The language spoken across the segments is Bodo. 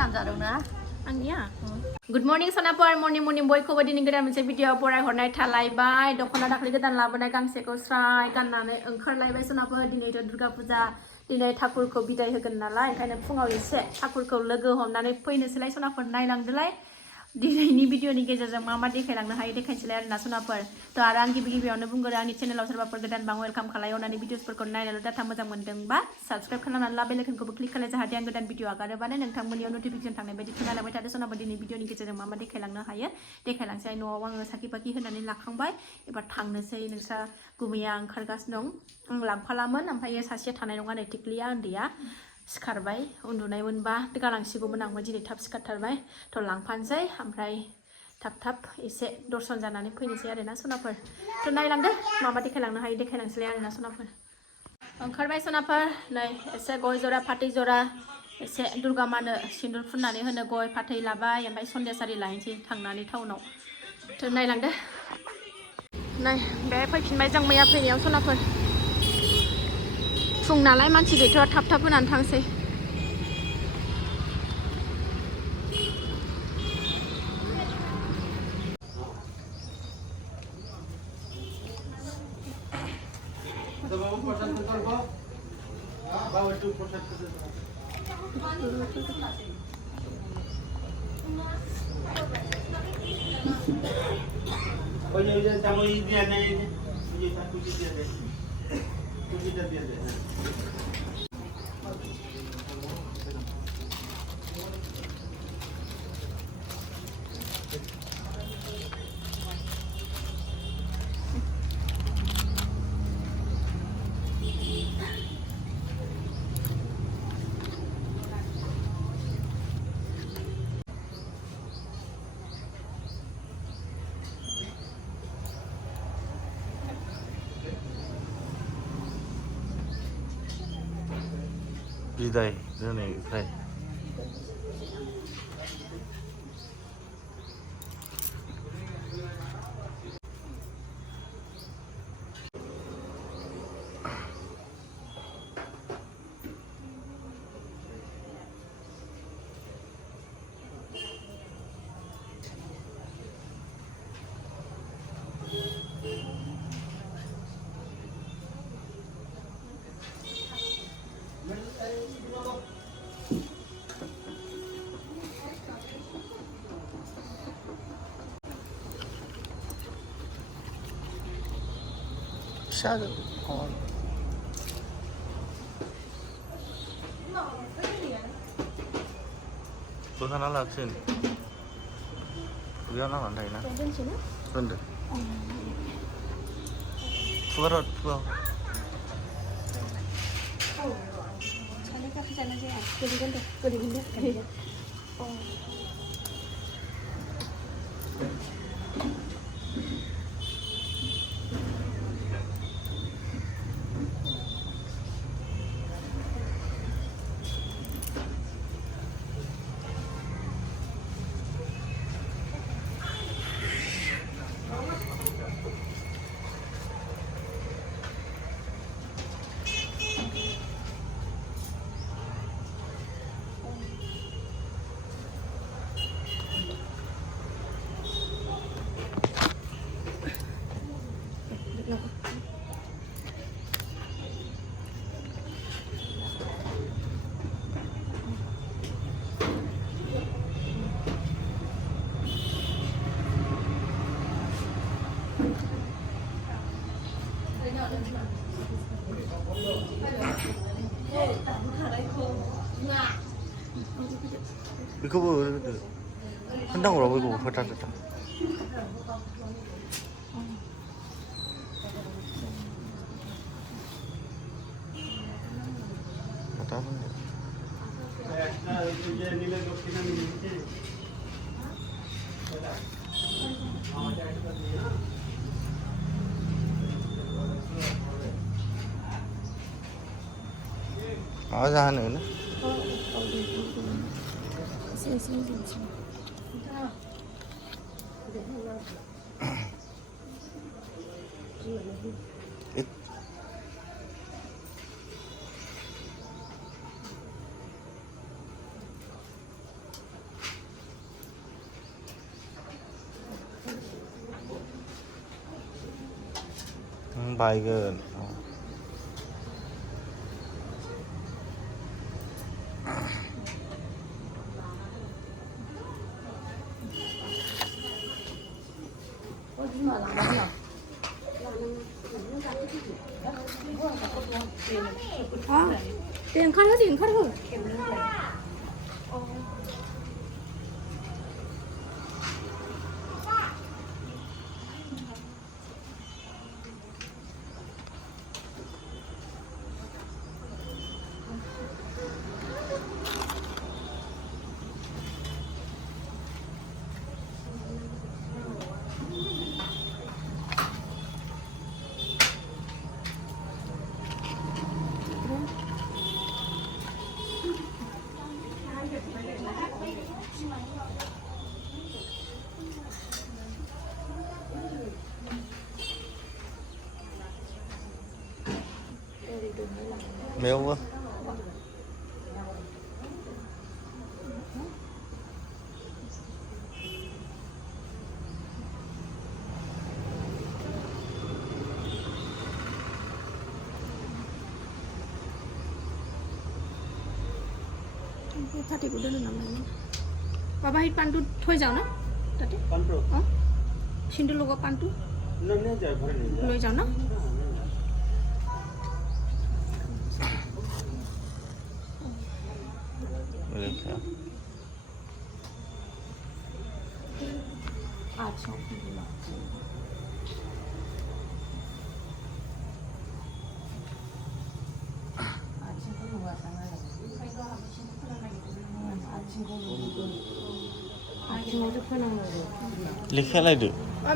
नाम जादों ना आंनिया गुड मर्निं सनाफोर मर्निं बयखौबो दिनै गोदान मोनसे भिडिअ फरायहरनाय थालायबाय दख'ना दाखालि गोदान लाबोनाय गांसेखौ स्राय गाननानै ओंखारलायबाय सनाफोर दिनैथ' दुर्गा फुजा दिनै ठाकुरखौ बिदाय होगोन नालाय ओंखायनो फुङाव एसे ठाकुरखौ लोगो हमनानै फैनोसैलाय सनाफोर नायलांदोलाय दिनैनि भिडिअनि गेजेरजों मा देखायलांनो हायो देखायनोसैलाय आरोना सनाफोर थ' आरो आं गिबियावनो बुंगोन आंनि चेनेलाव सोरबाफोर गोदानबा वेलकाम खालामनानै भिडिअसफोरखौ नायनानै डाटा मोजां मोनदोंबा साबस्क्राइब खालामनानै ला बेल आइकनखौबो क्लिक खालाम जाहाथे आं गोदान भिडिअ आगारोबानो नोंथांमोननियाव नटिफिकेसन थांनाय बायदि खोनालांबाय थादो सनाफोर दिनै भिडिअनि गेजेरजों मा देखायलांनो हायो देखायलांसै न'आव आङो साखि फाखि होनानै लाखांबाय एबार थांनोसै नोंस्रा गुमैया ओंखारगासिनो दं आं लांफालामोन ओमफ्राय सासे थानाय नङा नै टिक्लिया उन्दैया सिखारबाय उन्दुनाय मोनबा गालांसिगौमोन आंबो दिनै थाब सिखारथारबाय थ' लांफानोसै ओमफ्राय थाब एसे दर्शन जानानै फैनोसै आरोना सनाफोर थ' नायलांदो मा देखायलांनो हायो देखायलांसैलाय आरोना सनाफोर ओंखारबाय सनाफोर नै एसे गय जरा फाथै जरा एसे दुर्गा मानो सिन्दुर फुननानै होनो गय फाथै लाबाय ओमफ्राय सन्देसारि लायनोसै थांनानै टाउनाव थ' नायलांदो नै बे फैफिनबाय जों मैया फैनायाव सनाफोर फुं नालाय मानसि गैथ'आ थाब होनानै थांसै बिदाय होनायनिफ्राय shadow on Tuh sana laksin. Dia nang nanti na. Benda. Fugarot, fugar. sana ka sana siya kuliganda बेखौबो होननांगौ बेखौबो फोथा फोथा मा जाहोनो ना बायगोन 대 ओंखारहो ओंखारहो 매운 거? 파티고 되는 남는 바바 히 판투 thôi जाओ ना ताते पांटो 신들 लोग पांटू नन्हे जाए भरे नहीं जाए লৈ যাও ना 이렇게 अच्छा लेखालायदो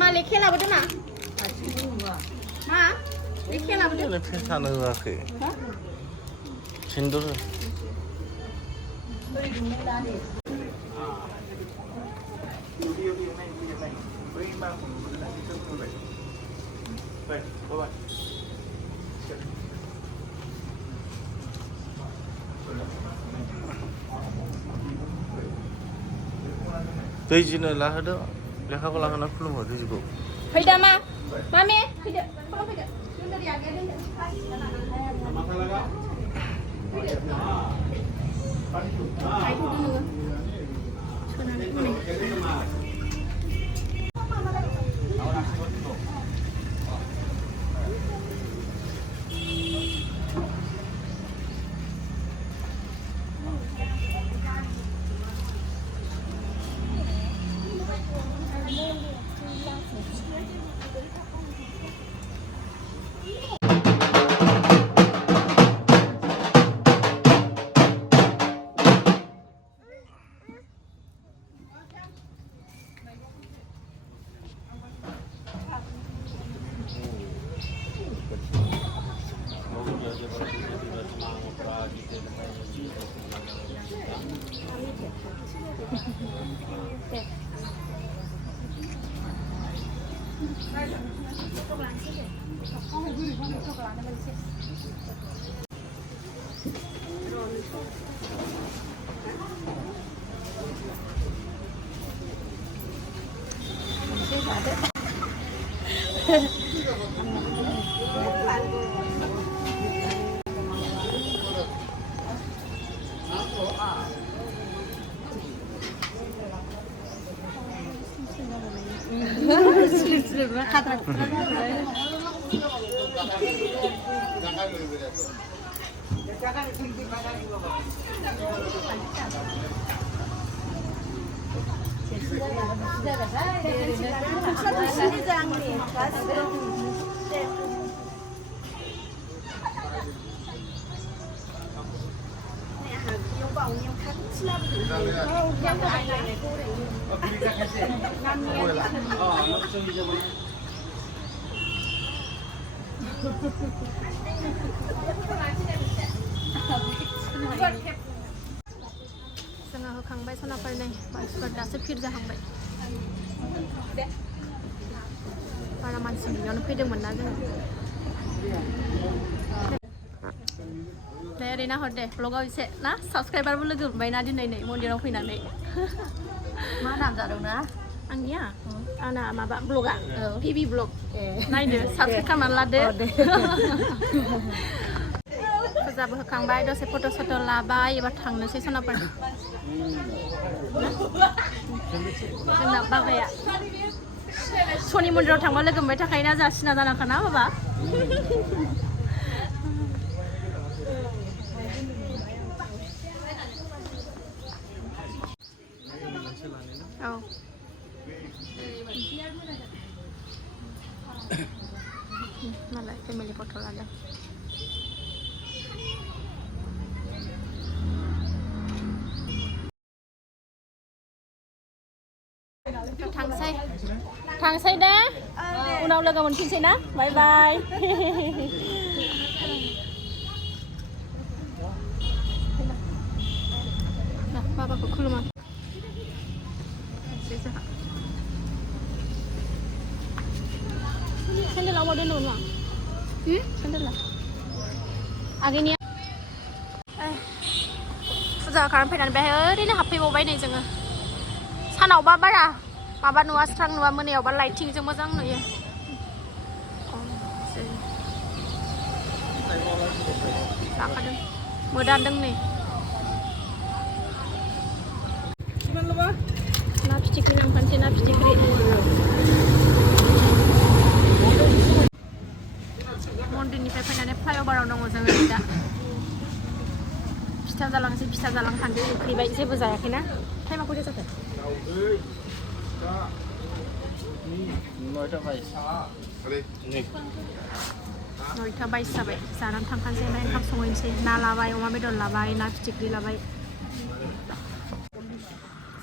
मा लेखे लाबोदो ना मा लेखे लाबोदो ओरैनो फेसानो होआखै सिन्दुर दैजिनो लाहोदो लेखाखौ लाहोना खुलुमहो दैजिखौ फैदा मा मामे फैदो खर' फैदो दोनदो दे आगैया दोनदो आइखौ दोनो सोनानै होनाय जोङो होखांबाय सनाफोरनि मानसिफोर दासो फिर जाहांबाय बारा मानसि बेयावनो फैदोंमोन ना जोङो दे ओरैनो हर दे ब्लगाव एसे ना साबस्क्राइबारबो लोगो मोनबाय ना दिनै नै मन्दिराव फैनानै मा नाम जादों ना आंनिया आंना माबा ब्लगा PB blog नायदो साबसक्राइब खालामनानै लादो फुजाबो होखांबाय दसे फट' सट' लाबाय एबार थांनोसै सनाफोर जोंना बाबाया सनि मन्दिराव थांबा लोगो मोनबाय थाखायोना जोंहा सिना जानांखाना बाबा औ मालाय फेमिलि फट' लादों थांसै दे उनाव लोगो मोनफिनसै ना बाय बाय बाबाखौ खुलुमा सेन्देलाव मावदो नङा सेन्देला आगैनिया फुजा खालामफैनानै बेहाय ओरैनो हाबफैबावबाय नै जोङो सानावबा बारा माबा नुवा स्रां नुवा मोनायावबा लाइटिंजों मोजां नुयो जाखादों मोदानदों नै ना फिथिख्रि लांफानोसै ना फिथिख्रि मन्दिरनिफ्राय फैनानै फ्लाइअभाराव दङ जोङो दा फिथा जालांखान्दो उखैबाय जेबो जायाखैना टाइमा खयथा जाखो 9टा 22 जाबाय जानानै थांखानोसै ओमफ्राय ओंखाम संहैनोसै ना लाबाय अमा बेदर लाबाय ना फिथिख्रि लाबाय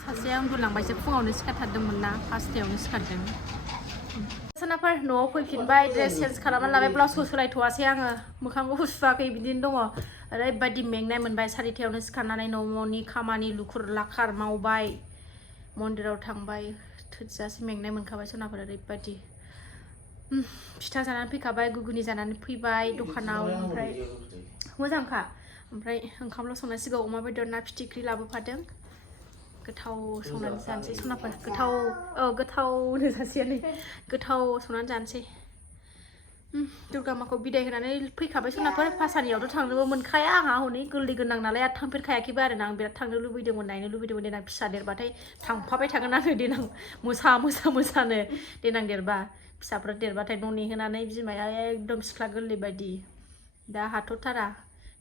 सासेया उन्दुलांबायसो फुङावनो सिखारथारदोंमोन ना 5टायावनो सिखारदों सोनाफोर न'आव फैफिनबाय ड्रेस चेन्ज खालामनानै लाबाय ब्लाउसखौ सोलायथ'वासै आङो मोखांखौ सुवाखै बिदिनो दङ ओरैबायदि मेंनाय मोनबाय 4टायावनो सिखारनानै न'नि खामानि लुखुर लाखार मावबाय मन्दिराव थांबाय थोजासे मेंनाय मोनखाबाय सोनाफोर ओरैबायदि फिथा जानानै फैखाबाय गुगुनि जानानै फैबाय दखानाव ओमफ्राय मोजांखा ओमफ्राय ओंखामल' संनांसिगौ अमा बेदर ना फिथिख्रि लाबोफादों गोथाव संनानै जानोसै सनाफोर गोथाव जासैयानो गोथाव संनानै जानोसै दुर्गा माखौ बिदाय होनानै फैखाबाय सनाफोर पासानियावथ' थांनोबो मोनखाया आंहा हनै गोरलै गोनां नालाय आरो थांफेरखायाखैबो आरोना आं बिराद थांनो लुबैदोंमोन नायनो लुबैदोंमोन देनां फिसा देरबाथाय थांफाबाय थागोन आरो देनां मोसानो देनां देरबा फिसाफ्रा देरबाथाय न' नेहोनानै बिमाया एकदम सिख्ला गोरलै बायदि दा हाथ'थारा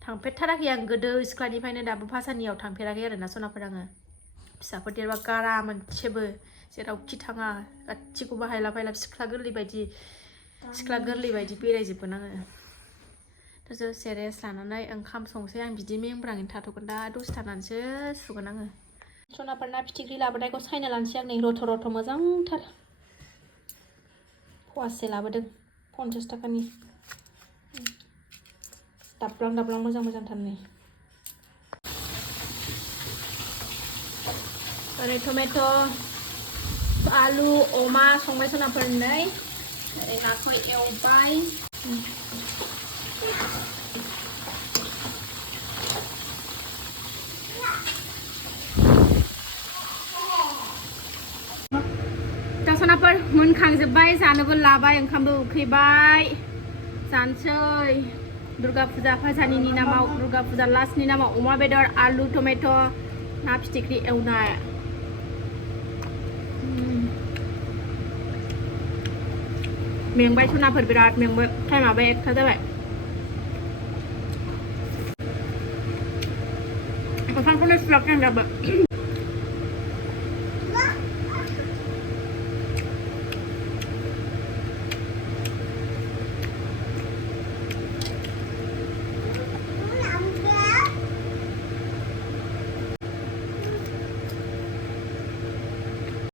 थांफेरथाराखै आं गोदो सिख्लानिफ्रायनो दाबो पासानियाव थांफेराखै आरोना सनाफोर आङो फिसाफोर देरबा गारा मोनसेबो जेरावखि थाङा गासिखौबो हायला फायला सिख्ला गोरलै बायदि बेरायजोबगोन आङो दसे रेस्ट लानानै ओंखाम संसै आं बिदि मेंब्राङैनो थाथ'गोन दा दसे थानानैसो सुगोन आङो सनाफोर ना फिथिख्रि लाबोनायखौ सायना लानोसै आं नै रथ' मोजांथार फवासे लाबोदों 50 थाखानि दाब्लां मोजांथार नै ओरै टमेट' आलु अमा संबाय सोनाफोर नै ओरै नाखौ एवबाय दा सोनाफोर मोनखांजोब्बाय जानोबो लाबाय ओंखामबो उखैबाय जानोसै दुर्गा फुजा पासानिनि नामाव दुर्गा फुजा लास्टनि नामाव अमा बेदर आलु टमेट' ना फिथिख्रि एवनाय मेंबाय सनाफोर बिराद मेंबाय टाइमाबो 1टा जाबाय ओंखामखौनो सुवाखै आं दाबो